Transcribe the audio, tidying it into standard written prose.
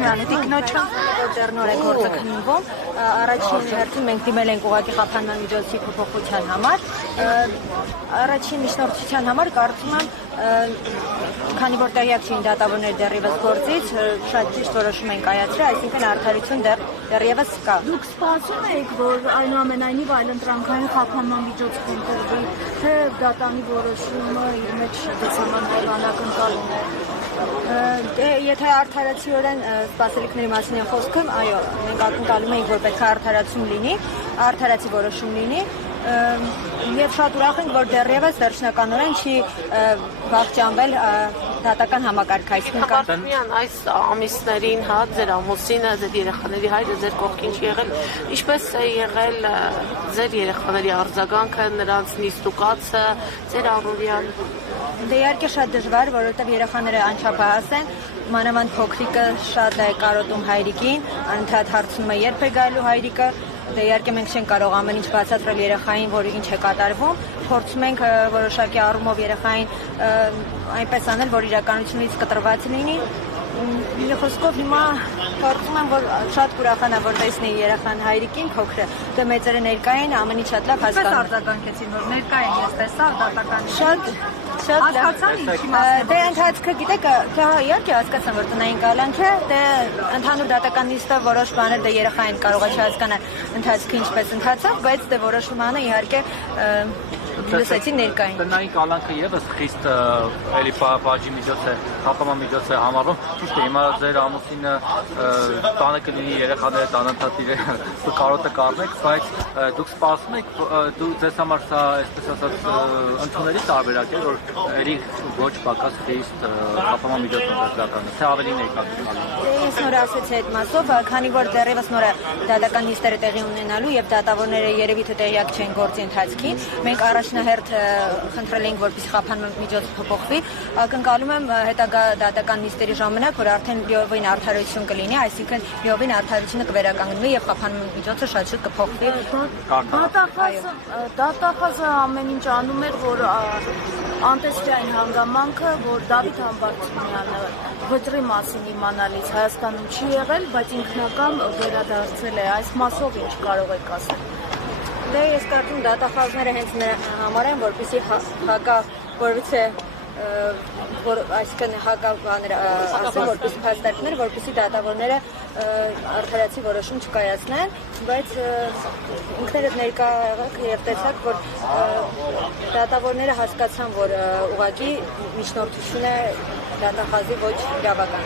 Շմյանետի կնոջը դեռ նոր է գործը քննվում, առաջին հերթին մենք դիմել ենք ուղղակի խափանման միջոցի փոփոխության համար, առաջին միջնորդության համար կարծում եմ քանի որ տեղյակ չէին դատավորներ դեռևս գործից, շատ ճիշտ որոշում են կայացրել, այսինքն արդարություն դեռևս կա։ Դուք սպասում եք, որ այնուամենայնիվ այլընտրանքային խափանման միջոց կընտրվի, թե դատանի որոշումը իր մեջ դեսամանալանակ ընկալում է։ Եթե արդարացիորեն սպասելիքների մասին են խոսքը, այո, մենք ակնկալում ենք, որ պետք է արդարացի որոշում լինի, եւ շատ ուրախ ենք, որ դեռևս վերջնականորեն չի վախճանվել դատական համակարգ, այսինքն այս ամիսներին, ձեր ամուսինը, ձեր երեխաների հայրը ձեր կողքին չի եղել, ինչպես է եղել ձեր երեխաների արձագանքը, նրանց նիստուկացը, ձեր առօրյան։ Դե իհարկե շատ դժվար, որովհետև երեխաները անչափահաս են, մանավանդ փոքրիկը շատ է կարոտում հայրիկին, անընդհատ հարցնում է երբ է գալու հայրիկը, դե իհարկե մենք չենք կարող ամեն ինչ բացատրել երեխային, որ ինչ է կատարվում, փորձում ենք որոշակի առումով երեխային այնպես անել, որ իրականությունից կտրված լինի։ Մի խոսքով հիմա կարծում եմ, որ շատ կուրախանա, որ տեսնի երեխան հայրիկին փոքրը, դե մեծերը ներկա են, ամենից շատ լավ հասկանում։ Պես արձագանքեցին, որ ներկա են, ես տեսա դատականի։ Շատ լավ։ Դե ընթացքը գիտեք, իհարկե հասկացան, որ տնային կալանք է, դե ընդհանուր դատական նիստը որոշ բաներ դե երեխային կարող է չհասկանալ ընթացքը ինչպես ընթացավ, բայց դե որոշումը իհարկե լսեցին ներկային։ Տնային կալանքը եւս խիստ էլի բաժի միջոց է, խափանման միջոց է համարվում։ Ճիշտ է, հիմա ձեր ամուսինը տանը կլինի, երեխաները տանընթաց կարոտը կառնեք, բայց դուք սպասում եք, ձեզ համար սա այսպես ասած ընդունելի տարբերակ է, որ էլի ոչ պակաս խիստ խափանման միջոց ընտրականը, թե ավելի ներկայացնելու։ Ես նոր ասեցի այդ մասով, քանի որ դեռևս նոր դատական նիստերը տեղի ունենալու եւ դատավորները երևի թե տեղյակ չեն գործի ընթացքին, մենք առաջնահերթ խնդրել ենք, որպեսզի խափանման միջոցը փոփոխվի, ակնկալում եմ հետագա դատական նիստերի ժամանակ, որ արդեն լիովին արդարություն կլինի, այսինքն լիովին արդարությունը կվերականգնվի եւ խափանման միջոցը շատ շուտ կփոխվի։ Դատախազը ամեն ինչ անում էր, որ անտեսվի այն հանգամանքը, որ Դավիթ Համբարձումյանը վճռի մասին իմանալից Հայաստանում չի եղել, բայց ինքնական վերադարձել է, այս մասով ինչ կարող եք ասել։ Դե ես կարծում դատախազները հենց նրա համար են, որպեսզի որպեսզի այսինքն հակաբաներ ասեն, որպեսզի փաստարկներ, որպեսզի դատավորները արդարացի որոշում չկայացնեն, բայց ինքներդ ներկա եղաք եւ տեսաք, որ դատավորները հասկացան, որ ուղղակի միջնորդությունը դատախազի ոչ իրավական։